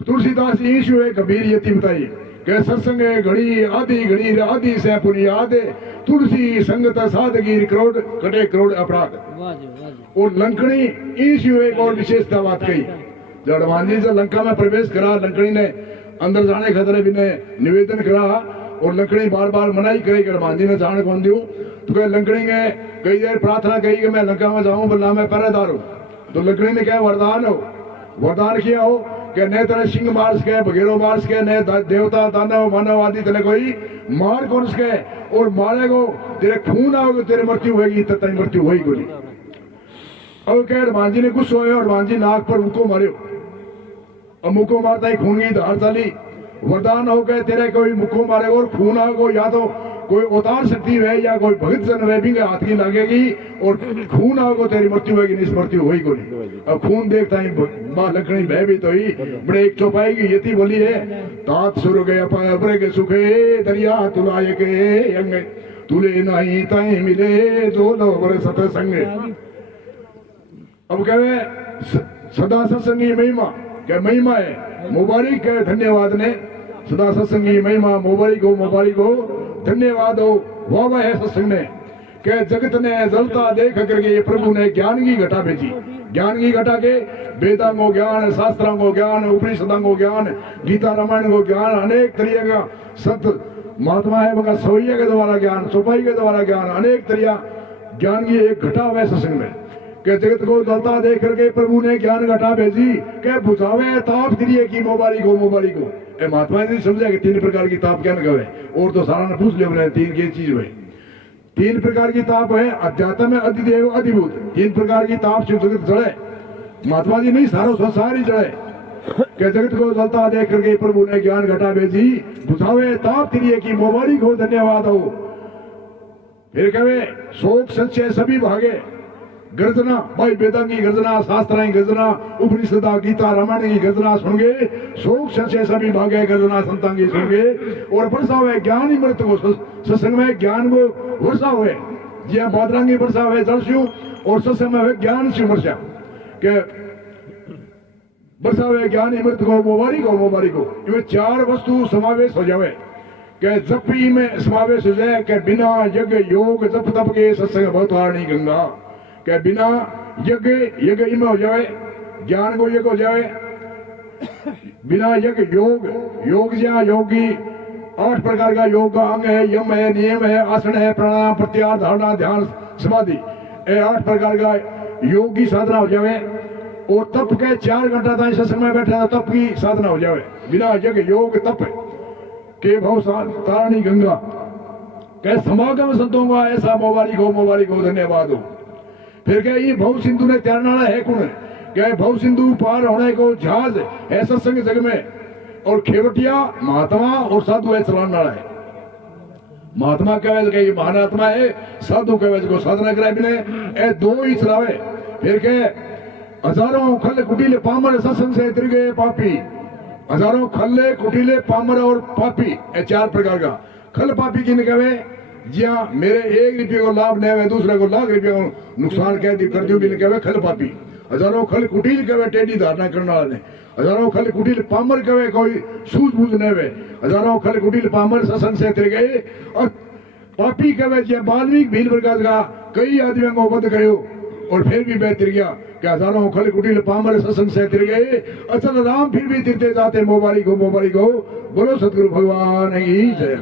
Tulsidas issue है कबीर यति बताई के सत्संग घड़ी आदि से पुनियाद तुलसी संगत सादगी करोड़ कटे करोड़ अपराध। और लंकनी ईशु एक और विशेषता बात कही जब हनुमान जी से लंका में प्रवेश करा, लंकनी ने अंदर जाने खतरे भी ने निवेदन करा और लंकनी बार बार मनाई करे कि हनुमान जी ने जाने कौन दियो। तो कहे लंकनी ने कई देर प्रार्थना कही कि मैं लंका में जाऊं बोला मैं पहरेदार हूं। तो लंकनी ने क्या वरदान हो, वरदान किया हो कि न तेरे सिंह मार सके, बघेरो मार सके, न देवता दानव मानव आदि तेने कोई मार कौन सके, और मारेगो तेरे खून आओगे तेरे मृत्यु होगी तथा मृत्यु होगी गोली। अब कह हनुमान जी ने गुस्सा हो, हनुमान जी नाक पर मुको मारे, अब मुको मारता ही खून की धार चली। वरदान हो गए तेरे कोई मुको मारेगा और खून आओगे, या तो कोई अवतार शक्ति है या कोई भगत जन है भी हाथ की लगेगी और खून आओगे तेरी मृत्यु होगी निस्मृत्यु होगी गोली। अब खून देखता ही मां लखनी भयभीत हुई, बड़े एक चौपाई की यति बोली है तात सुर गए अपरे के सुखे दरिया तुलाए के अंग तुले नहीं ताई मिले दो लोग सत्संग। अब कहे सदा सत्संगी महिमा क्या महिमा है, मुबारक है धन्यवाद ने सदा सत्संगी महिमा मुबारक हो धन्यवाद हो वाह है सत्संग ने के जगत ने जलता देख करके ये प्रभु ने ज्ञान की घटा भेजी। ज्ञान की घटा के वेदांगो ज्ञान, शास्त्रांगो ज्ञान, उपनिषदांगो ज्ञान, गीता रामायण को ज्ञान, अनेक तरीके का संत महात्मा है मगर सवैया के द्वारा ज्ञान, चौपाई के द्वारा ज्ञान, अनेक तरीका ज्ञान की एक घटा हुआ सत्संग में के जगत को जलता देख करके प्रभु ने ज्ञान घटा भेजी के बुझावे ताप क्रिय की मुबारक हो। ए महात्मा जी समझा कि 3 प्रकार की ताप क्या कहे, और तो सारा ने पूछ लिया 3 की चीज हुए। 3 प्रकार की ताप है अध्यात्म में अधिदेव अधिभूत, 3 प्रकार की ताप से जगत जड़े, महात्मा जी नहीं सारा संसार ही जड़े के जगत को जलता देख करके प्रभु ने ज्ञान घटा भेजी बुझावे ताप क्रिय की मुबारक हो धन्यवाद हो। फिर कहे शोक सच्चे सभी भागे गर्जना भाई वेदांगी गर्जना, शास्त्रांगी गर्जना, उपनिषदा गीता रामायण की गर्जना सुन गए, शोक सच्चे सभी भागे गर्जना संतांगी सुन गए, और वर्षा हुए ज्ञान ही मृत को सत्संग में ज्ञान को वर्षा हुए जिया बादरांगी वर्षा हुए जलस्यु और सत्संग में हुए ज्ञान से वर्षा के वर्षा हुए ज्ञान ही मृत को मुबारक हो। ये 4 वस्तु समावेश हो जावे के जपी में समावेश हो जाए के बिना यज्ञ योग जप तप के सत्संग बहुत वारणी गंगा के बिना यज्ञ इनमें हो जाए, ज्ञान को यज्ञ हो जाए, बिना यज्ञ योग जहाँ योगी 8 प्रकार का योग का अंग है, यम है, नियम है, आसन है, प्राणायाम, प्रत्याहार, धारणा, ध्यान, समाधि, ये 8 प्रकार का योग की साधना हो जाए, और तप के 4 घंटा तक सत्संग में बैठे तप की साधना हो जाए बिना यज्ञ योग तप के भव तारणी गंगा के समागम संतों का ऐसा मुबारक हो धन्यवाद हो। फिर क्या ये भव सिंधु ने तैरना है कौन, क्या भव सिंधु पार होने को जहाज है सत्संग जग में, और खेवटिया महात्मा और साधु है चलाने वाला है। महात्मा कहे महात्मा है, साधु कहे को साधना कराए बिना ए 2 ही चलावे। फिर कहे हजारों खल कुटीले पामर सत्संग से तिर गए पापी, हजारों खल्ले कुटीले पामर और पापी, ये 4 प्रकार का खल पापी किन कहे जिया मेरे 1 रुपये को लाभ नहीं है दूसरे को लाख रुपये को नुकसान कह दी कर दियो बिन कहे खल पापी। हजारों खल कुटील कहे टेढ़ी धारणा करने वाले, हजारों खल कुटील पामर कहे कोई सूझबूझ नहीं हुए, हजारों खल कुटील पामर सत्संग से तिर गए, और पापी कहे जिया बाल्मीक भील प्रकार का कई आदमियों को वध करो और फिर भी मैं तिर गया कि हजारों खल कुटील पामर सत्संग से तिर गए, असल राम फिर भी तिरते जाते मुबारक हो। बोलो सतगुरु भगवान की जय।